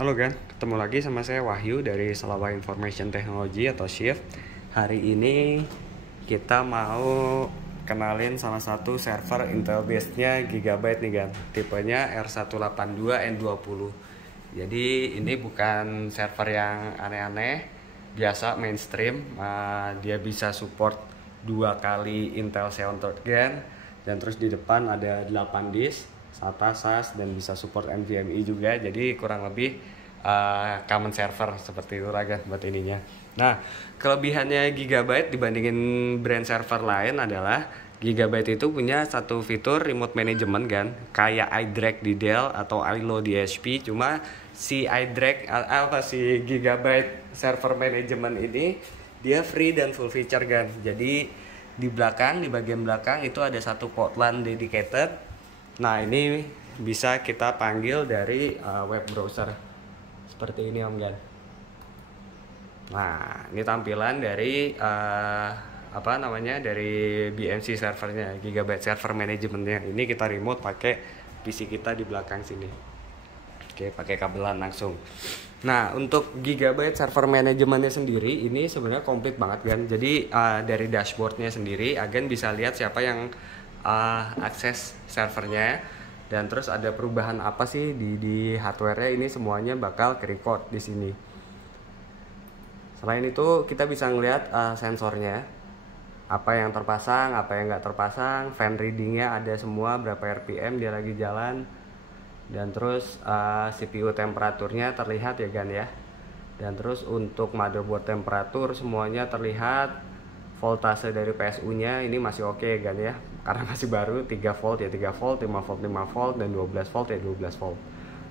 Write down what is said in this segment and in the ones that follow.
Halo Gan, ketemu lagi sama saya Wahyu dari Selawah Information Technology atau Shift. Hari ini kita mau kenalin salah satu server Intel base-nya Gigabyte nih Gan. Tipenya R182N20. Jadi ini bukan server yang aneh-aneh, biasa mainstream. Dia bisa support 2 kali Intel Xeon Third Gen, dan terus di depan ada 8 disk, SATA, SAS, dan bisa support NVMe juga. Jadi kurang lebih common server seperti itu lah kan buat ininya. Nah, kelebihannya Gigabyte dibandingin brand server lain adalah Gigabyte itu punya satu fitur remote management kan, kayak iDRAC di Dell atau iLO di HP. Cuma si iDRAC si Gigabyte server management ini dia free dan full feature kan. Jadi di belakang, di bagian belakang itu ada satu port LAN dedicated. Nah, ini bisa kita panggil dari web browser seperti ini Om Gan. Nah, ini tampilan dari dari BMC servernya, Gigabyte server managementnya. Ini kita remote pakai PC kita di belakang sini. Oke, pakai kabelan langsung. Nah, untuk Gigabyte server manajemennya sendiri ini sebenarnya komplit banget kan. Jadi dari dashboardnya sendiri Agan bisa lihat siapa yang akses servernya, dan terus ada perubahan apa sih di hardware-nya. Ini semuanya bakal ke-record di sini. Selain itu kita bisa ngelihat sensornya, apa yang terpasang, apa yang nggak terpasang, fan readingnya ada semua, berapa RPM dia lagi jalan. Dan terus CPU temperaturnya terlihat ya Gan ya. Dan terus untuk motherboard temperatur semuanya terlihat. Voltase dari PSU nya ini masih oke Gan ya, karena masih baru. 3 volt ya 3 volt, 5 volt 5 volt, dan 12 volt ya 12 volt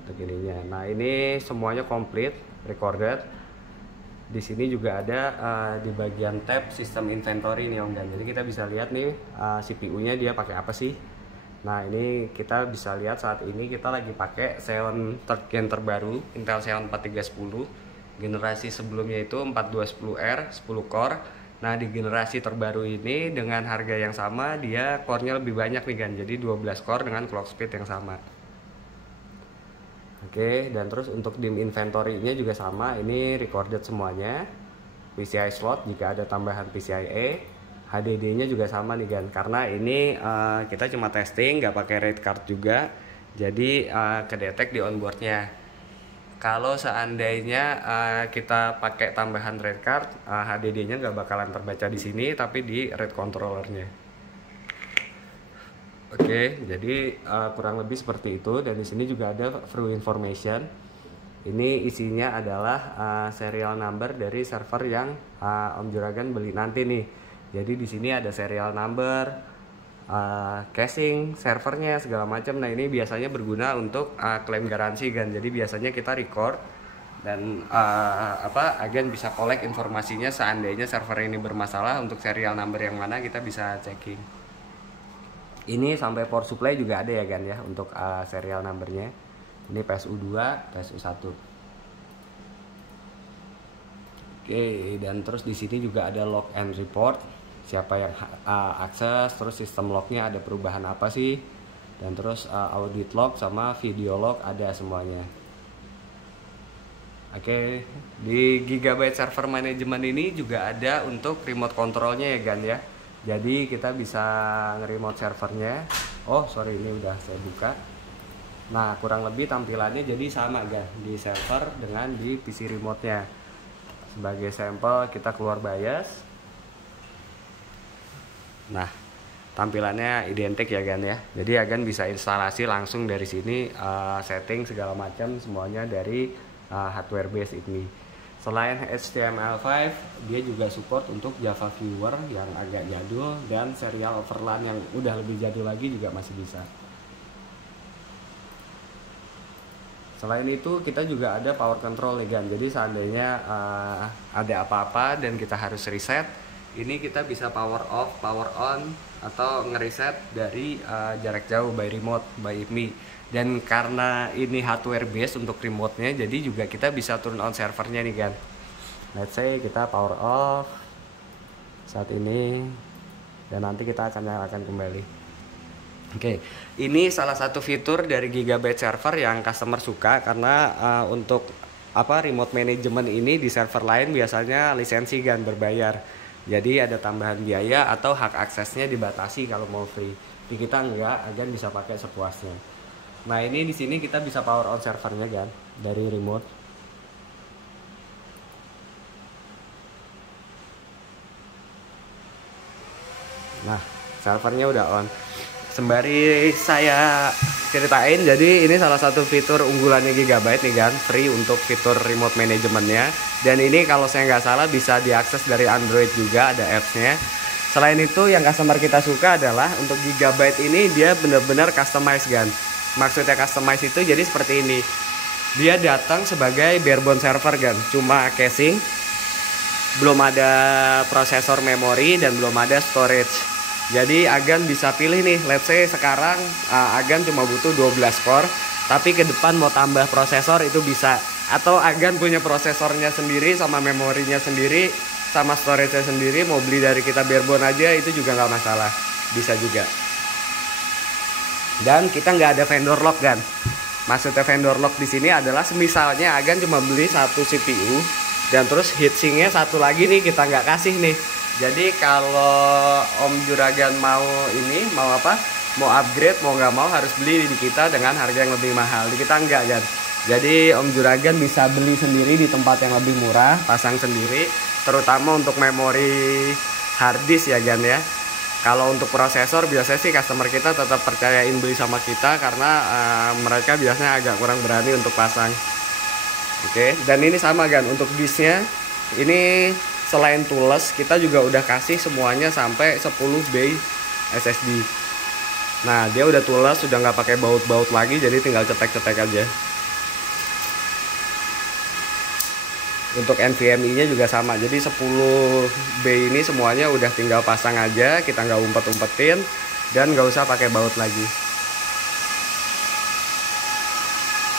untuk ininya. Nah, ini semuanya komplit recorded. Di sini juga ada di bagian tab sistem inventory nih Om Gan. Jadi kita bisa lihat nih CPU nya dia pakai apa sih. Nah, ini kita bisa lihat saat ini kita lagi pakai Xeon Third Gen terbaru, Intel Xeon 4310. Generasi sebelumnya itu 4210R 10 core. Nah, di generasi terbaru ini dengan harga yang sama, dia core-nya lebih banyak nih kan. Jadi 12 core dengan clock speed yang sama. Oke, dan terus untuk DIMM inventory-nya juga sama. Ini recorded semuanya. PCI slot jika ada tambahan PCIe. HDD-nya juga sama nih kan, karena ini kita cuma testing, nggak pakai RAID card juga, jadi kedetek di onboardnya. Kalau seandainya kita pakai tambahan RAID card, HDD-nya nggak bakalan terbaca di sini, tapi di RAID controllernya. Oke, jadi kurang lebih seperti itu. Dan di sini juga ada through information. Ini isinya adalah serial number dari server yang Om Juragan beli nanti nih. Jadi di sini ada serial number, casing, servernya segala macam. Nah, ini biasanya berguna untuk klaim garansi kan. Jadi biasanya kita record dan agen bisa collect informasinya seandainya server ini bermasalah. Untuk serial number yang mana kita bisa checking. Ini sampai power supply juga ada ya kan ya untuk serial numbernya. Ini PSU2, PSU1. Oke, dan terus di sini juga ada log and report, siapa yang akses, terus sistem lognya ada perubahan apa sih, dan terus audit log sama video log ada semuanya. Oke, di Gigabyte server management ini juga ada untuk remote controlnya ya Gan ya. Jadi kita bisa nge-remote servernya. Oh sorry, ini udah saya buka. Nah, kurang lebih tampilannya jadi sama Gan, di server dengan di PC remote-nya. Sebagai sampel kita keluar BIOS. Nah, tampilannya identik ya Gan ya. Jadi Agan bisa instalasi langsung dari sini, setting segala macam semuanya dari hardware base ini. Selain HTML5, dia juga support untuk Java Viewer yang agak jadul, dan serial overland yang udah lebih jadul lagi juga masih bisa. Selain itu kita juga ada power control ya Gan. Jadi seandainya ada apa-apa dan kita harus reset, ini kita bisa power off, power on, atau ngereset dari jarak jauh by remote, by me. Dan karena ini hardware base untuk remote-nya, jadi juga kita bisa turn on servernya nih Gan. Let's say kita power off saat ini, dan nanti kita akan nyalakan kembali. Oke, ini salah satu fitur dari Gigabyte server yang customer suka karena untuk remote management ini di server lain biasanya lisensi kan berbayar. Jadi ada tambahan biaya atau hak aksesnya dibatasi kalau mau free. Di kita enggak, Agan bisa pakai sepuasnya. Nah, ini di sini kita bisa power on servernya kan dari remote. Nah, servernya udah on. Sembari saya ceritain, jadi ini salah satu fitur unggulannya Gigabyte nih kan, free untuk fitur remote manajemennya. Dan ini kalau saya nggak salah bisa diakses dari Android juga, ada apps-nya. Selain itu yang customer kita suka adalah untuk Gigabyte ini dia benar-benar customize kan. Maksudnya customize itu jadi seperti ini. Dia datang sebagai barebone server kan, cuma casing, belum ada prosesor memori dan belum ada storage. Jadi Agan bisa pilih nih, let's say sekarang Agan cuma butuh 12 core, tapi ke depan mau tambah prosesor itu bisa. Atau Agan punya prosesornya sendiri sama memorinya sendiri sama storage-nya sendiri, mau beli dari kita barebone aja itu juga nggak masalah, bisa juga. Dan kita nggak ada vendor lock kan. Maksudnya vendor lock di sini adalah misalnya Agan cuma beli satu CPU dan terus heatsinknya satu lagi nih kita nggak kasih nih. Jadi kalau Om Juragan mau mau upgrade, mau nggak mau harus beli di kita dengan harga yang lebih mahal. Di kita enggak kan. Jadi Om Juragan bisa beli sendiri di tempat yang lebih murah, pasang sendiri, terutama untuk memori hard disk ya Gan ya. Kalau untuk prosesor biasanya sih customer kita tetap percayain beli sama kita karena mereka biasanya agak kurang berani untuk pasang. Oke, dan ini sama Gan untuk disknya. Ini selain tools kita juga udah kasih semuanya sampai 10 bay SSD. Nah dia udah tools, sudah nggak pakai baut-baut lagi, jadi tinggal cetek-cetek aja. Untuk NVMe nya juga sama, jadi 10 bay ini semuanya udah tinggal pasang aja, kita nggak umpet-umpetin dan nggak usah pakai baut lagi.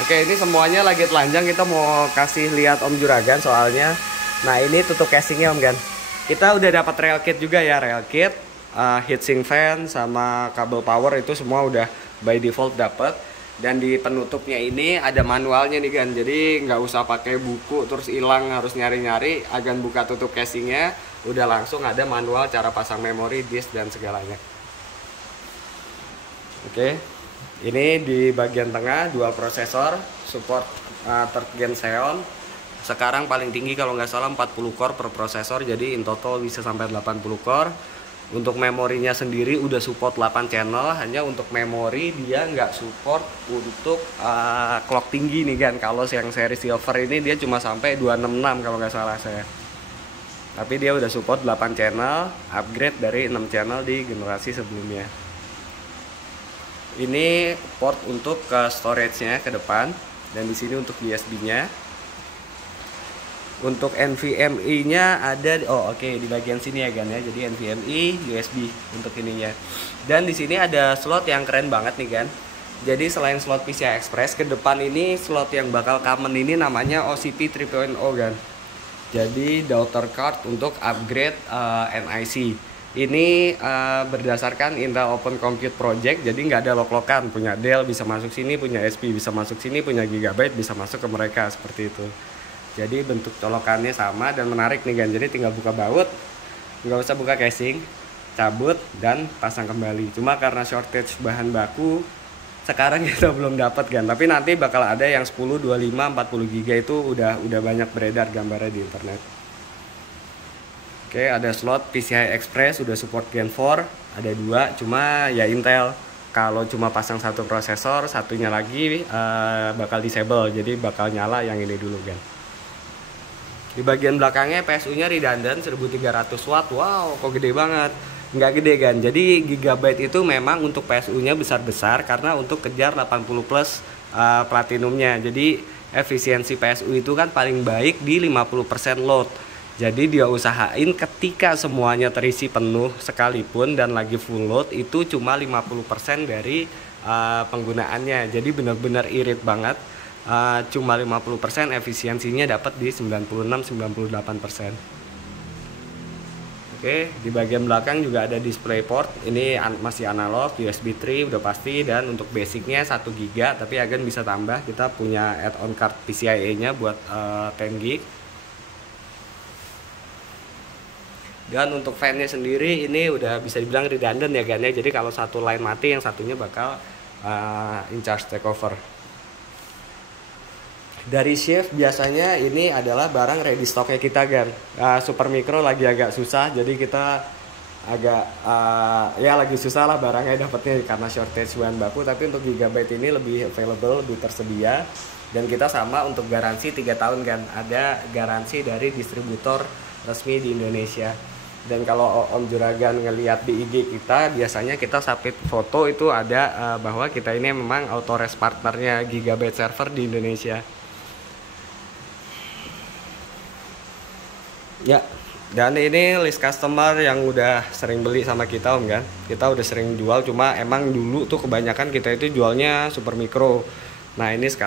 Oke, ini semuanya lagi telanjang, kita mau kasih lihat Om Juragan soalnya. Nah ini tutup casingnya Om Gan. Kita udah dapat rail kit juga ya, rail kit, heatsink fan sama kabel power itu semua udah by default dapat. Dan di penutupnya ini ada manualnya nih Gan. Jadi nggak usah pakai buku terus hilang harus nyari-nyari. Agan buka tutup casingnya, udah langsung ada manual cara pasang memori, disk dan segalanya. Oke, ini di bagian tengah dual prosesor, support 3rd Gen Xeon. Sekarang paling tinggi kalau nggak salah 40 core per prosesor, jadi in total bisa sampai 80 core. Untuk memorinya sendiri udah support 8 channel, hanya untuk memori dia nggak support untuk clock tinggi nih kan. Kalau yang seri silver ini dia cuma sampai 266 kalau nggak salah saya. Tapi dia udah support 8 channel, upgrade dari 6 channel di generasi sebelumnya. Ini port untuk ke storage-nya ke depan, dan di sini untuk USB-nya. Untuk NVMe-nya ada di bagian sini ya Gan ya. Jadi NVMe, USB untuk ininya. Dan di sini ada slot yang keren banget nih Gan. Jadi selain slot PCI Express, ke depan ini slot yang bakal common ini namanya OCP 3.0 Gan. Jadi daughter card untuk upgrade NIC. Ini berdasarkan Intel Open Compute Project, jadi nggak ada lock-lockan. Punya Dell bisa masuk sini, punya HP bisa masuk sini, punya Gigabyte bisa masuk ke mereka, seperti itu. Jadi bentuk colokannya sama dan menarik nih Gan. Jadi tinggal buka baut, nggak usah buka casing, cabut dan pasang kembali. Cuma karena shortage bahan baku sekarang kita belum dapat Gan. Tapi nanti bakal ada yang 10, 25, 40 GB itu udah banyak beredar gambarnya di internet. Oke, ada slot PCI Express udah support Gen 4, ada 2, cuma ya Intel. Kalau cuma pasang satu prosesor, satunya lagi bakal disable, jadi bakal nyala yang ini dulu Gan. Di bagian belakangnya PSU-nya redundant 1300 watt. Wow, kok gede banget. Nggak gede kan. Jadi Gigabyte itu memang untuk PSU-nya besar-besar karena untuk kejar 80 plus platinumnya. Jadi efisiensi PSU itu kan paling baik di 50% load. Jadi dia usahain ketika semuanya terisi penuh sekalipun dan lagi full load itu cuma 50% dari penggunaannya. Jadi benar-benar irit banget. Cuma 50% efisiensinya dapat di 96-98%. Oke, di bagian belakang juga ada display port. Ini masih analog, USB 3 udah pasti, dan untuk basicnya 1 GB, tapi Agan bisa tambah. Kita punya add-on card PCIe-nya buat 10 GB. Dan untuk fan-nya sendiri ini udah bisa dibilang redundant ya Gan ya. Jadi kalau satu line mati, yang satunya bakal in charge takeover. Dari Shift biasanya ini adalah barang ready stocknya kita Gan. Super Micro lagi agak susah, jadi kita agak ya lagi susah lah barangnya dapetnya karena shortage bahan baku. Tapi untuk Gigabyte ini lebih available, lebih tersedia, dan kita sama untuk garansi 3 tahun Gan. Ada garansi dari distributor resmi di Indonesia. Dan kalau Om Juragan ngelihat di IG kita, biasanya kita submit foto itu ada bahwa kita ini memang authorized partnernya Gigabyte server di Indonesia. Ya, dan ini list customer yang udah sering beli sama kita Om kan. Kita udah sering jual, cuma emang dulu tuh kebanyakan kita itu jualnya Super Micro. Nah ini sekarang